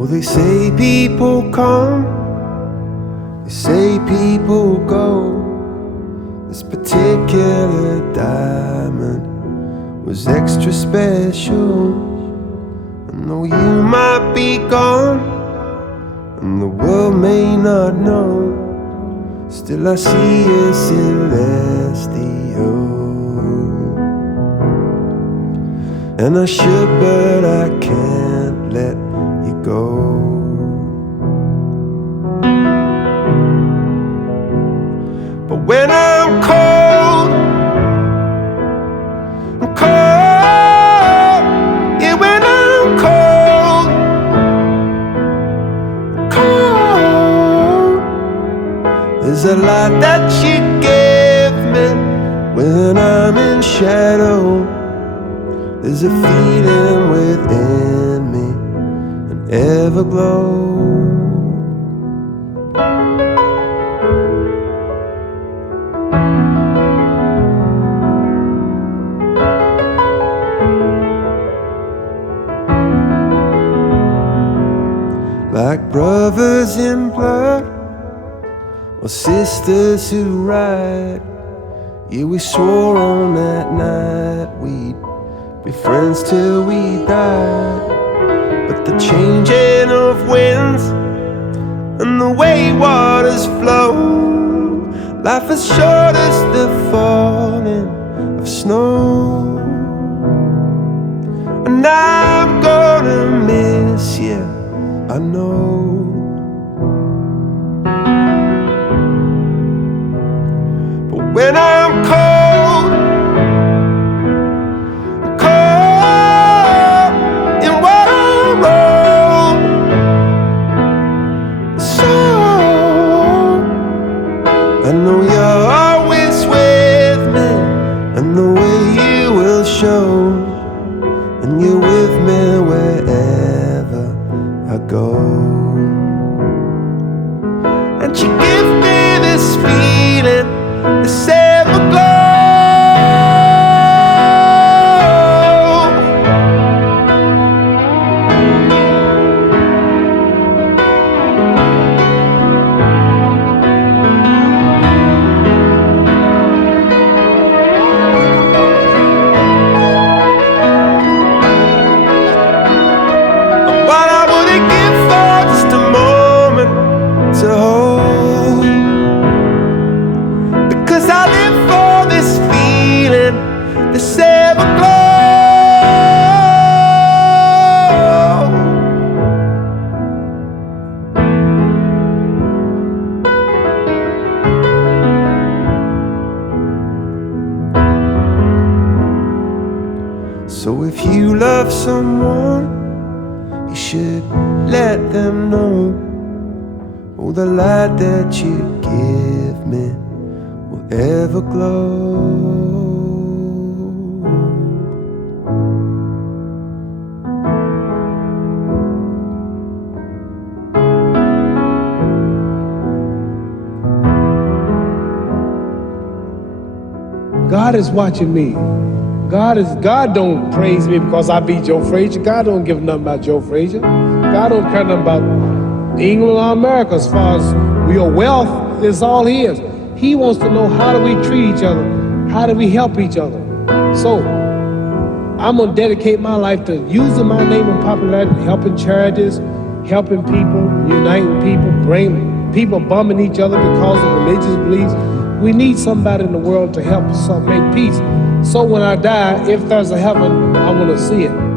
Well, they say people come, they say people go. This particular diamond was extra special. And though you might be gone and the world may not know, still I see a celestial. And I should, but I can't let you go. But when I'm cold, I'm cold. Yeah, when I'm cold, cold. There's a lot that you give me when I'm in shadow. There's a feeling within me, an everglow. Like brothers in blood, or sisters who ride. Yeah, we swore on that night we'd be friends till we died. But the changing of winds and the way waters flow, life is short as the falling of snow. And I'm gonna miss you, I know. But when I'm cold, cold in what I wrote, so I know you're always with me, and the way you will show, and you're with me wherever I go. And you give me this feeling, this everglow. What I wouldn't give for just a moment to hold, because I live for this feeling, this everglow. So if you love someone, you should let them know. Oh, the light that you give me will ever glow. God is watching me. God don't praise me because I beat Joe Frazier. God don't give nothing about Joe Frazier. God don't care nothing about England or America as far as your wealth is all his. He wants to know, how do we treat each other? How do we help each other? So I'm gonna dedicate my life to using my name and popularity, helping charities, helping people, uniting people, bringing people bumming each other because of religious beliefs. We need somebody in the world to help us make peace. So when I die, if there's a heaven, I want to see it.